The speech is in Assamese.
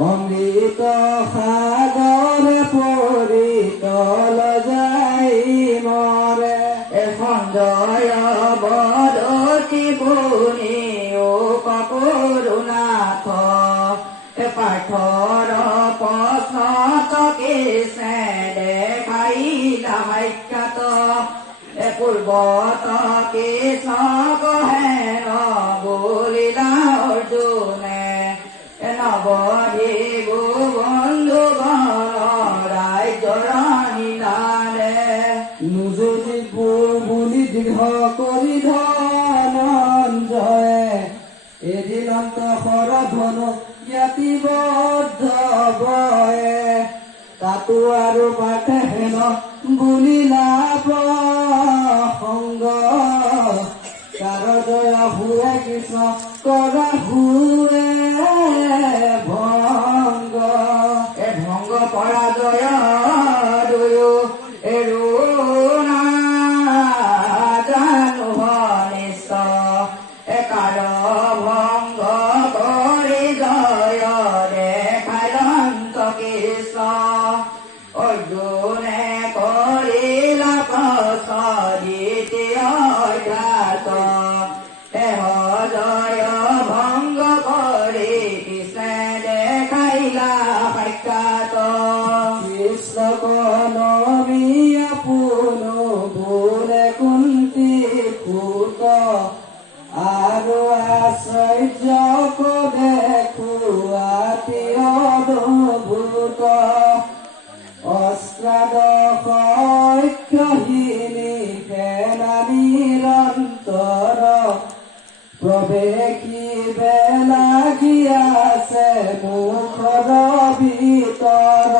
অমৃত সাগৰে পৰি তল যাই মৰে সঞ্জয় বদতি পুনিও কৰুণাথ পাঠৰ প্ৰশ্নত কেছে দেখাইলা সাক্ষাৎ পূৰ্বত কৃষ্ণ হেন বুলিলা অৰ্জুনে নৱধীবু বন্ধু ৰাজ্যৰ নিলালে নুজুতিপুৰ বুলি দৃঢ় কৰি ধনঞ্জয়ে এদিনন্ত শৰধনু জ্ঞাতিবদ্ধ বয়ে তাতো আৰু পাঠে হেন বুলিলা প্ৰসংগ কাৰ জয় হুৱে কৃষ্ণ কৰা হুৱে ভংগ ভংগ পৰাজয় দুয়ো এৰুণা জানো নিশ্চয় কাৰ ভংগ কৰি জয় দেখালন্ত কৃষ্ণ অৰ্জুনে কৰিলা দ্বিতীয় ঘাত জয় ভংগ কৰি কৃষ্ণে দেখাইলা সাক্ষাৎ কৃষ্ণক নমিয়া পুনো বোলে কুন্তি সুত আৰু আশ্চৰ্যক দেখুৱাতি অদ্ভুত অষ্টাদশক্ষহীনি সেনা নিৰন্তৰ প্ৰৱেশিবে লাগি আছে মুখৰ ভিতৰ